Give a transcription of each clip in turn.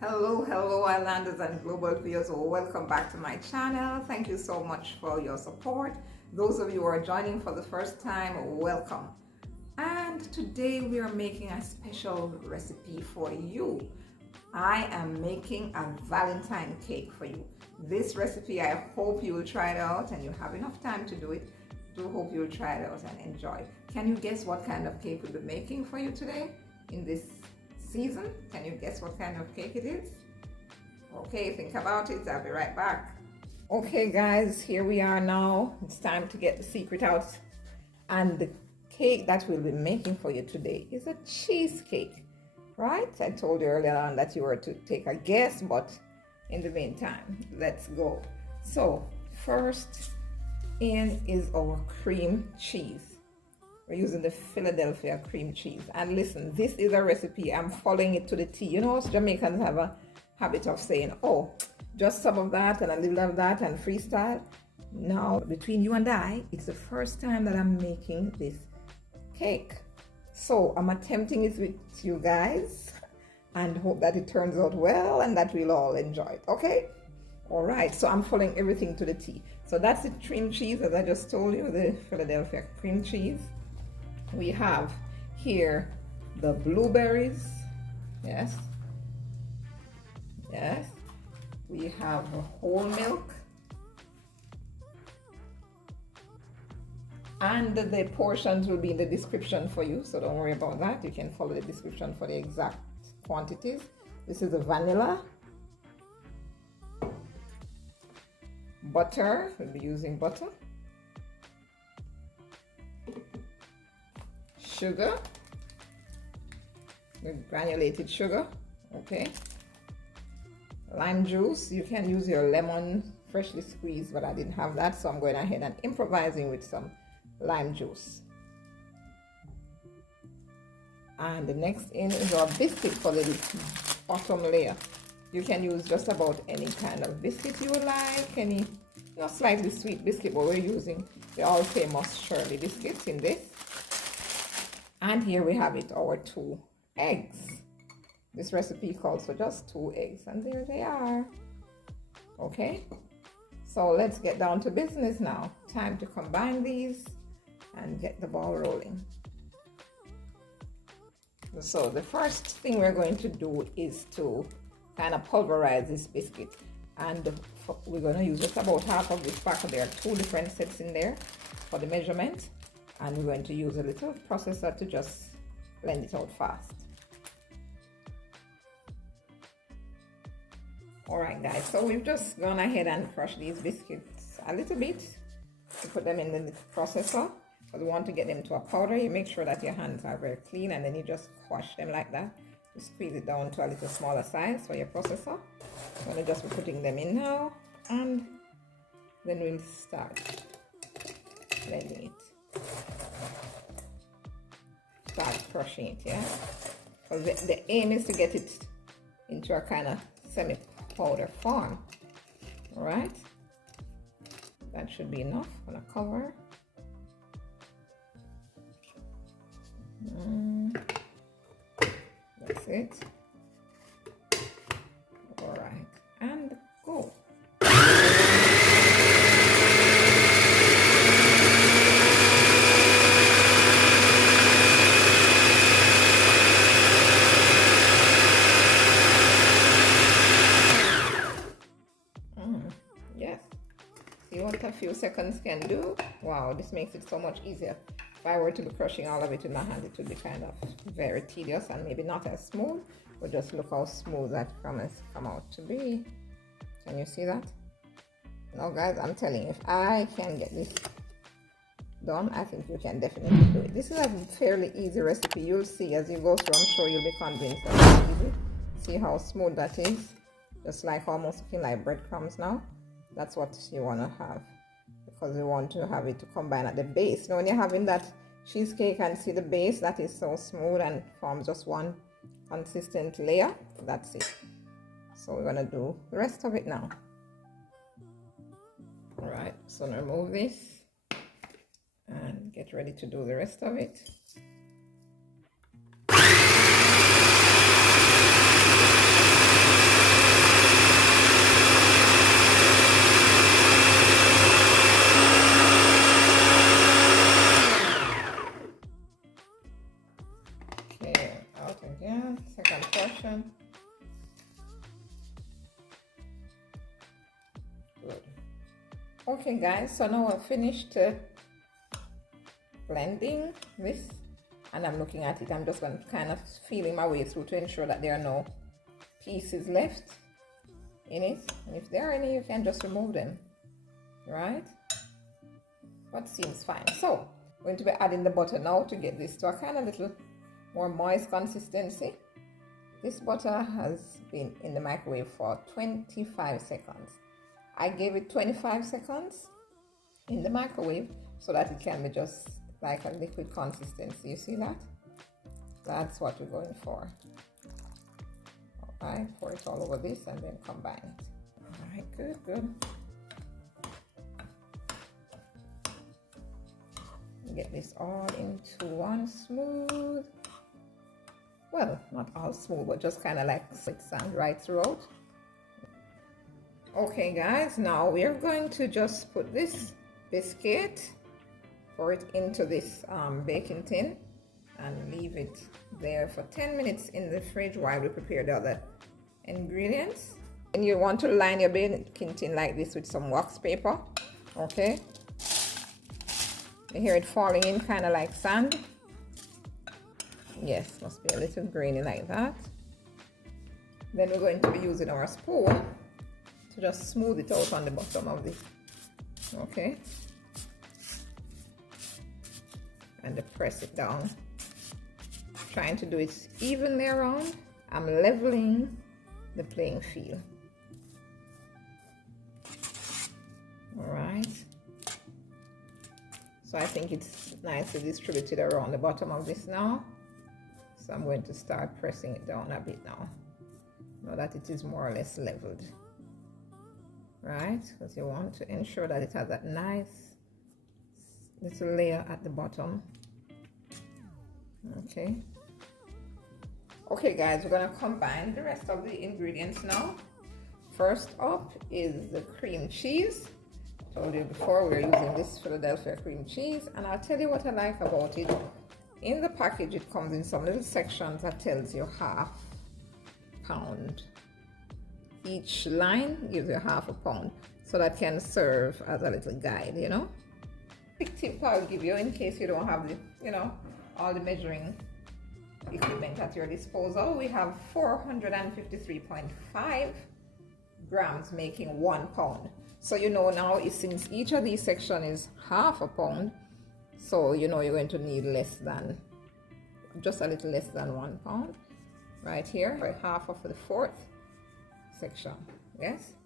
Hello, Islanders and global viewers. Welcome back to my channel. Thank you so much for your support. Those of you who are joining for the first time, welcome. And today we are making a special recipe for you. I am making a Valentine cake for you. This recipe, I hope you will try it out and you have enough time to do it. Do hope you will try it out and enjoy. Can you guess what kind of cake we'll be making for you today in this season? Can you guess what kind of cake it is? Okay, think about it. I'll be right back. Okay guys, here we are now. It's time to get the secret out. And the cake that we'll be making for you today is a cheesecake, right? I told you earlier on that you were to take a guess, but in the meantime, let's go. So first in is our cream cheese. We're using the Philadelphia cream cheese. And listen, this is a recipe. I'm following it to the T. You know, us Jamaicans have a habit of saying, oh, just some of that and a little of that and freestyle. Now, between you and I, it's the first time that I'm making this cake. So I'm attempting it with you guys and hope that it turns out well and that we'll all enjoy it, okay? All right, so I'm following everything to the T. So that's the cream cheese, as I just told you, the Philadelphia cream cheese. We have here the blueberries, yes. Yes, we have whole milk, and the portions will be in the description for you, so don't worry about that. You can follow the description for the exact quantities. This is the vanilla, butter, we'll be using butter, sugar, the granulated sugar, okay. Lime juice. You can use your lemon freshly squeezed, but I didn't have that, so I'm going ahead and improvising with some lime juice. And the next in is our biscuit for the bottom layer. You can use just about any kind of biscuit you would like, any slightly sweet biscuit, but we're using the all famous Shirley Biscuits in this. And here we have it, our 2 eggs. This recipe calls for just 2 eggs, and there they are. Okay, so let's get down to business now. Time to combine these and get the ball rolling. So the first thing we're going to do is to kind of pulverize this biscuit, and we're going to use just about half of this pack. There are 2 different sets in there for the measurement, and we're going to use a little processor to just blend it out fast. Alright guys, so we've just gone ahead and crushed these biscuits a little bit to put them in the processor. But we want to get them to a powder. You make sure that your hands are very clean, and then you just squash them like that. You squeeze it down to a little smaller size for your processor. I'm going to just be putting them in now, and then we'll start blending it. Start crushing it, yeah? Because the aim is to get it into a kind of semi-powder form. All right, that should be enough. I'm gonna cover. That's it. All right, and go. Yes, see what a few seconds can do. Wow, this makes it so much easier. If I were to be crushing all of it in my hand, it would be kind of very tedious and maybe not as smooth, but just look how smooth that crumb has come out to be. Can you see that? Now guys, I'm telling you, if I can get this done, I think you can definitely do it. This is a fairly easy recipe. You'll see as you go through, I'm sure you'll be convinced that it's easy. See how smooth that is? Just like almost looking like breadcrumbs now. That's what you want to have, because you want to have it to combine at the base. Now when you're having that cheesecake and see the base that is so smooth and forms just one consistent layer, that's it. So we're going to do the rest of it now. All right, so remove this and get ready to do the rest of it. Okay, out again, second portion. Good. Okay guys, so now I've finished blending this, and I'm looking at it. I'm just going to kind of feeling my way through to ensure that there are no pieces left in it, and if there are any, you can just remove them, right? What seems fine. So I'm going to be adding the butter now to get this to a kind of little more moist consistency. This butter has been in the microwave for 25 seconds. I gave it 25 seconds in the microwave so that it can be just like a liquid consistency. You see that? That's what we're going for. All right, pour it all over this and then combine it. All right, good, good. Get this all into one smooth, well, not all smooth, but just kind of like sand right throughout. Okay guys, now we're going to just put this biscuit, pour it into this baking tin and leave it there for 10 minutes in the fridge while we prepare the other ingredients. And you want to line your baking tin like this with some wax paper, okay? You hear it falling in kind of like sand. Yes, must be a little grainy like that. Then we're going to be using our spoon to just smooth it out on the bottom of this, okay? And to press it down. Trying to do it evenly around. I'm leveling the playing field. All right. So I think it's nicely distributed around the bottom of this now. So I'm going to start pressing it down a bit now that it is more or less leveled. Right? Because you want to ensure that it has that nice little layer at the bottom. Okay. Okay guys, we're going to combine the rest of the ingredients now. First up is the cream cheese. Told you before we're using this Philadelphia cream cheese, and I'll tell you what I like about it. In the package it comes in some little sections that tells you ½ pound. Each line gives you ½ pound, so that can serve as a little guide, you know. Quick tip I'll give you in case you don't have the, you know, all the measuring equipment at your disposal. We have 453.5 grams making 1 pound. So you know now, since each of these sections is ½ pound, so you know you're going to need less than, just a little less than 1 pound right here, for half of the 4th section. Yes.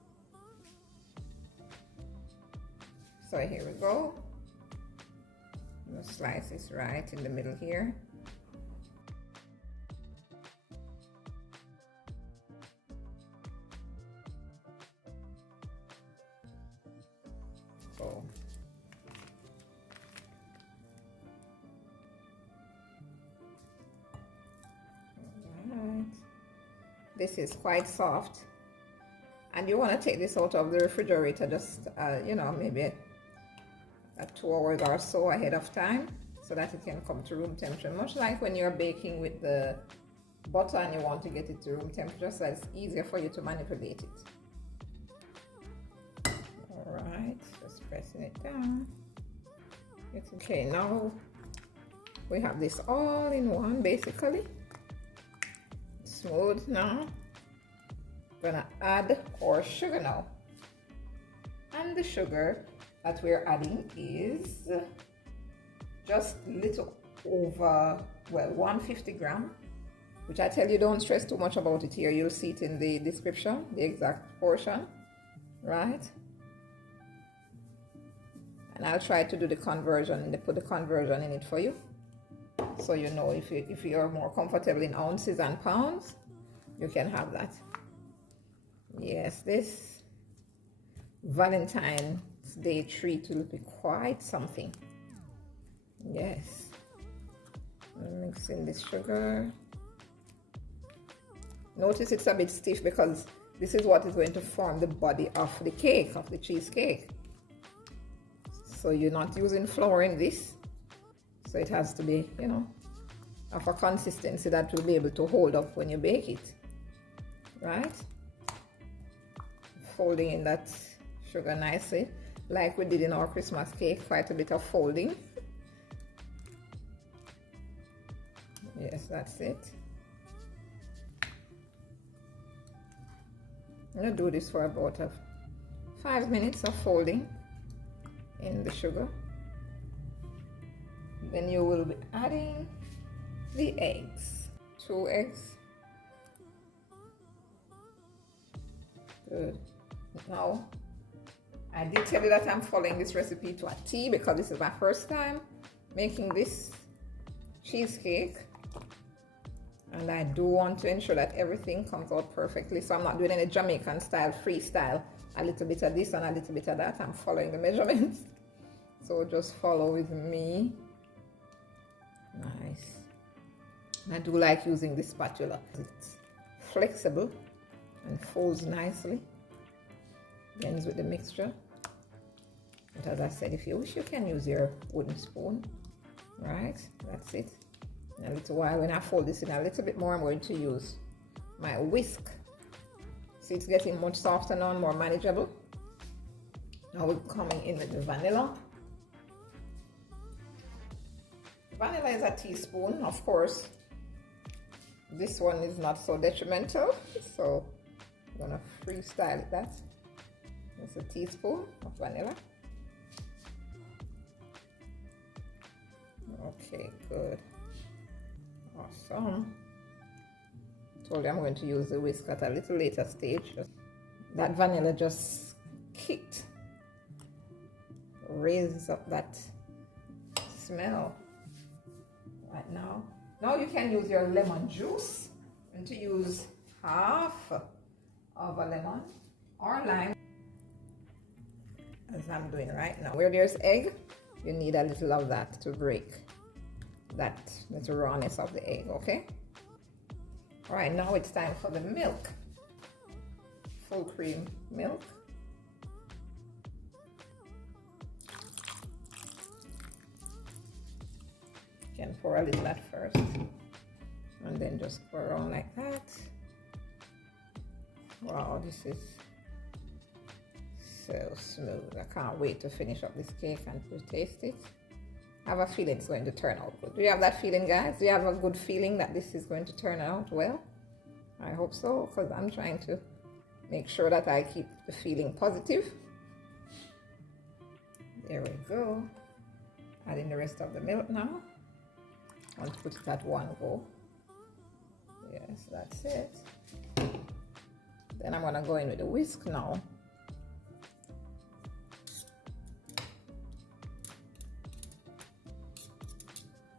So here we go. I'm gonna slice this right in the middle here. So right. This is quite soft, and you want to take this out of the refrigerator just you know, maybe 2 hours or so ahead of time, so that it can come to room temperature, much like when you're baking with the butter and you want to get it to room temperature, so it's easier for you to manipulate it. All right, just pressing it down. It's okay. Now we have this all in one, basically smooth. Now gonna add our sugar now, and the sugar that we're adding is just a little over, well, 150 grams, which I tell you, don't stress too much about it here. You'll see it in the description, the exact portion, right? And I'll try to do the conversion and put the conversion in it for you, so you know, if you're more comfortable in ounces and pounds, you can have that. Yes, this Valentine's Day treat will be quite something. Yes. I'm mixing this sugar. Notice it's a bit stiff because this is what is going to form the body of the cake, of the cheesecake. So you're not using flour in this. So it has to be, you know, of a consistency that will be able to hold up when you bake it. Right? Folding in that sugar nicely, like we did in our Christmas cake, quite a bit of folding. Yes, that's it. I'm going to do this for about 5 minutes of folding in the sugar. Then you will be adding the eggs. 2 eggs. Good. Now, I did tell you that I'm following this recipe to a T because this is my first time making this cheesecake. And I do want to ensure that everything comes out perfectly. So I'm not doing any Jamaican style, freestyle. A little bit of this and a little bit of that. I'm following the measurements. So just follow with me. Nice. I do like using this spatula. It's flexible and folds nicely. Blends with the mixture. But as I said, if you wish, you can use your wooden spoon. Right? That's it. In a little while, when I fold this in a little bit more, I'm going to use my whisk. See, it's getting much softer now and more manageable. Now we're coming in with the vanilla. Vanilla is a teaspoon, of course. This one is not so detrimental, so I'm gonna freestyle it. That's a teaspoon of vanilla. Okay, good. Awesome. Told you I'm going to use the whisk at a little later stage. That vanilla just kicked, raises up that smell right now. Now you can use your lemon juice. I'm going to use half of a lemon or lime, as I'm doing right now. Where there's egg, you need a little of that to break that little rawness of the egg, okay? All right, now it's time for the milk. Full cream milk. You can pour a little at first and then just pour around like that. Wow, this is so smooth. I can't wait to finish up this cake and to taste it. I have a feeling it's going to turn out good. Do you have that feeling, guys? Do you have a good feeling that this is going to turn out well? I hope so, because I'm trying to make sure that I keep the feeling positive. There we go. Adding the rest of the milk now. I want to put it at one go. Yes, that's it. Then I'm going to go in with the whisk now.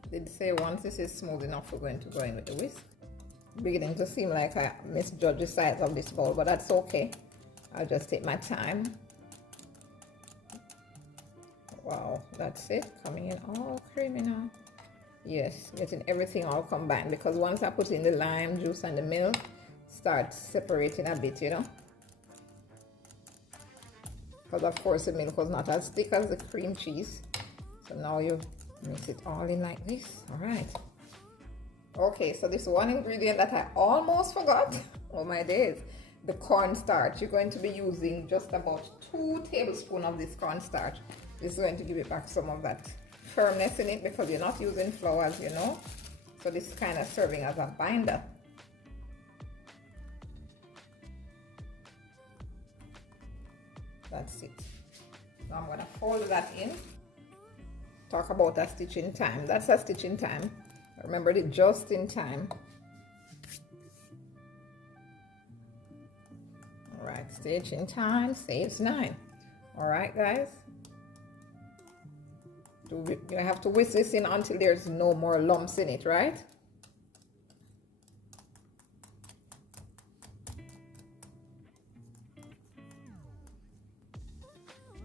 Did say once this is smooth enough, we're going to go in with the whisk. Beginning to seem like I misjudged the size of this bowl, but that's okay. I'll just take my time. Wow, that's it. Coming in all creamy now. Yes, getting everything all combined, because once I put in the lime juice and the milk, start separating a bit, you know. Because of course the milk was not as thick as the cream cheese. So now you mix it all in like this. All right. Okay, so this one ingredient that I almost forgot. Oh my days. The cornstarch. You're going to be using just about 2 tablespoons of this cornstarch. This is going to give it back some of that firmness in it, because you're not using flour, as you know. So this is kind of serving as a binder. That's it. Now I'm going to fold that in. Talk about a stitch in time. That's a stitch in time. Remember it just in time. All right, stitch in time saves 9. All right, guys. You have to whisk this in until there's no more lumps in it, right?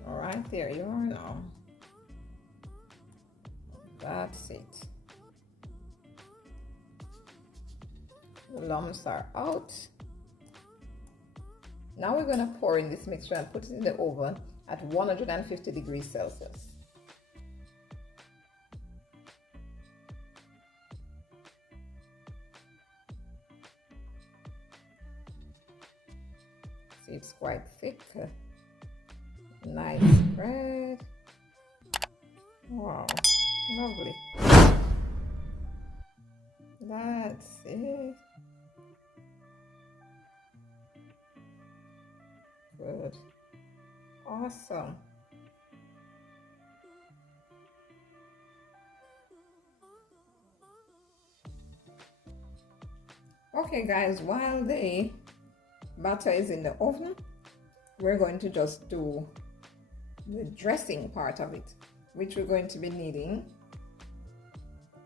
All right, there you are now. That's it. The lumps are out. Now we're going to pour in this mixture and put it in the oven at 150 degrees Celsius. See, it's quite thick. Nice spread. Wow, lovely. That's it. Good. Awesome. Okay guys, while the batter is in the oven, we're going to just do the dressing part of it, which we're going to be needing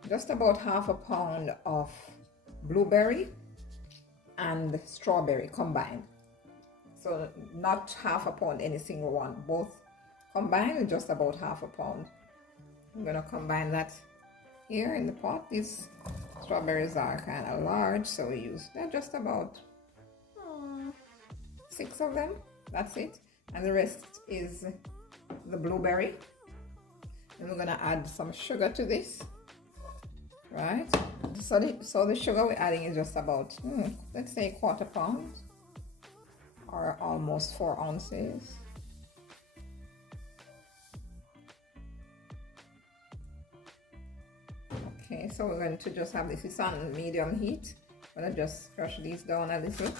just about half a pound of blueberry and strawberry combined. So not half a pound any single one, both combined, just about half a pound. I'm gonna combine that here in the pot. These strawberries are kind of large, so we use just about 6 of them. That's it, and the rest is the blueberry. And we're gonna add some sugar to this, right? So the sugar we're adding is just about let's say 1/4 pound, or almost 4 ounces. Okay, so we're going to just have this. It's on medium heat. I'm gonna just crush these down a little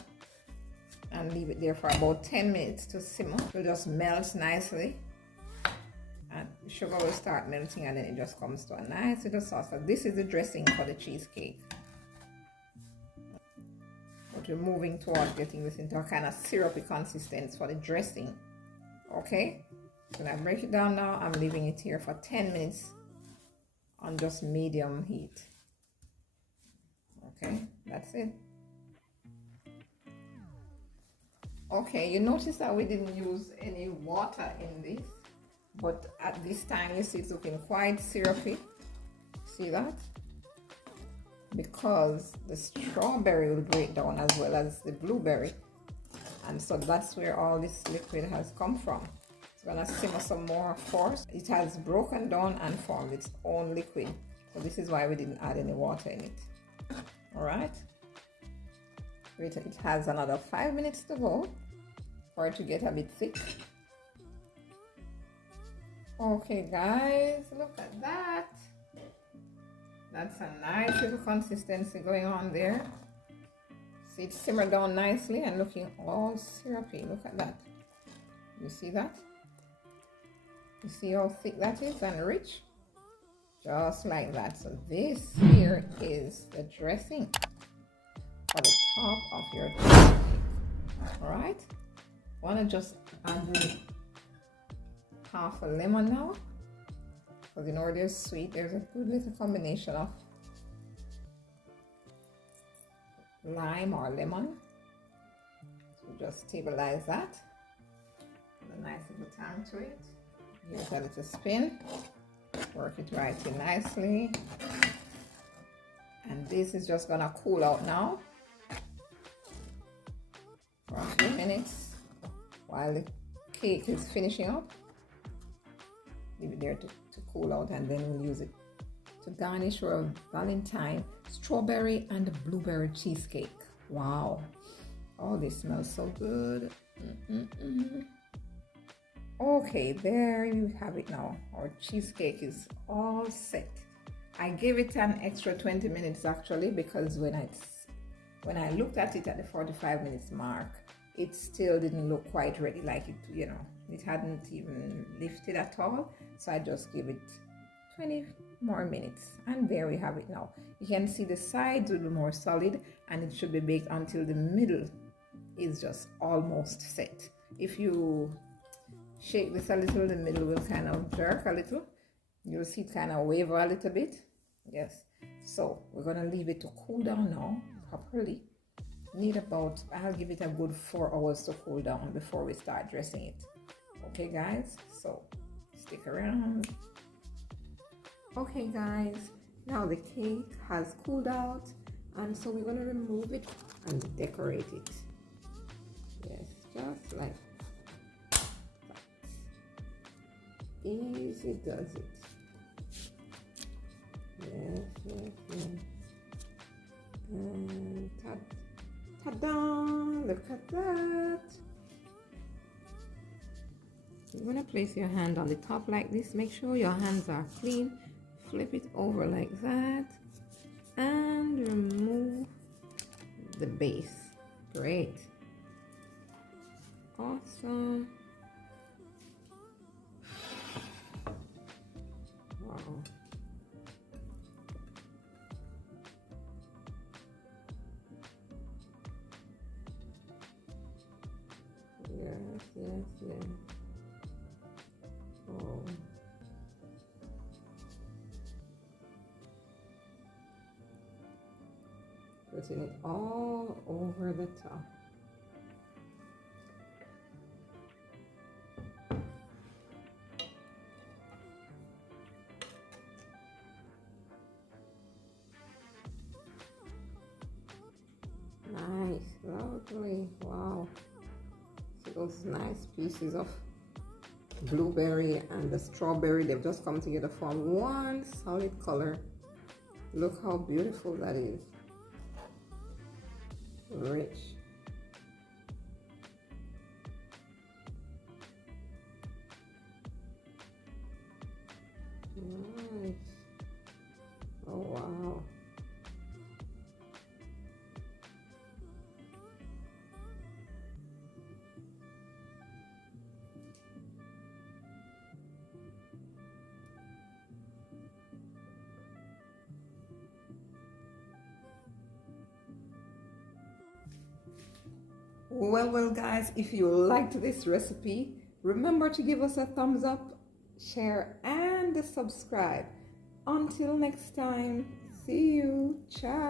and leave it there for about 10 minutes to simmer. It will just melt nicely, and the sugar will start melting, and then it just comes to a nice little sauce. So this is the dressing for the cheesecake. But we're moving towards getting this into a kind of syrupy consistency for the dressing. Okay, so I break it down now. I'm leaving it here for 10 minutes on just medium heat. Okay, that's it. Okay, you notice that we didn't use any water in this, but at this time you see it's looking quite syrupy. See that? Because the strawberry will break down as well as the blueberry, and so that's where all this liquid has come from. It's gonna simmer some more, of course. It has broken down and formed its own liquid, so this is why we didn't add any water in it. All right, it has another 5 minutes to go for it to get a bit thick. Okay guys, look at that. That's a nice little consistency going on there. See, it simmered down nicely and looking all syrupy. Look at that. You see that? You see how thick that is and rich? Just like that. So this here is the dressing for the top of your cheesecake. All right. I want to just add half a lemon now, because in order it's sweet, there's a good little combination of lime or lemon. So just stabilize that. Put a nice little tang to it. Give it a little spin. Work it right in nicely. And this is just gonna cool out now for a few minutes while the cake is finishing up. Leave it there to cool out, and then we'll use it to garnish our Valentine strawberry and blueberry cheesecake. Wow. Oh, this smells so good. Okay, there you have it now. Our cheesecake is all set. I gave it an extra 20 minutes actually, because when I looked at it at the 45 minutes mark, it still didn't look quite ready, like it, it hadn't even lifted at all. So I just give it 20 more minutes, and there we have it now. You can see the sides will be more solid, and it should be baked until the middle is just almost set. If you shake this a little, the middle will kind of jerk a little. You'll see it kind of waver a little bit. Yes. So we're gonna leave it to cool down now properly. Need about, I'll give it a good 4 hours to cool down before we start dressing it. Okay guys, so stick around. Okay guys, now the cake has cooled out, and so we're going to remove it and decorate it. Yes, just like that. Easy does it. Yes, yes, yes. And ta-da! Look at that. You're going to place your hand on the top like this. Make sure your hands are clean. Flip it over like that and remove the base. Great. Awesome. Wow. Yes, yes, yes. Oh. Putting it all over the top. Nice, lovely, wow. See those nice pieces of blueberry and the strawberry, they've just come together from one solid color. Look how beautiful that is. Rich. Nice. Oh wow. Well guys, if you liked this recipe, remember to give us a thumbs up, share and subscribe. Until next time, see you. Ciao.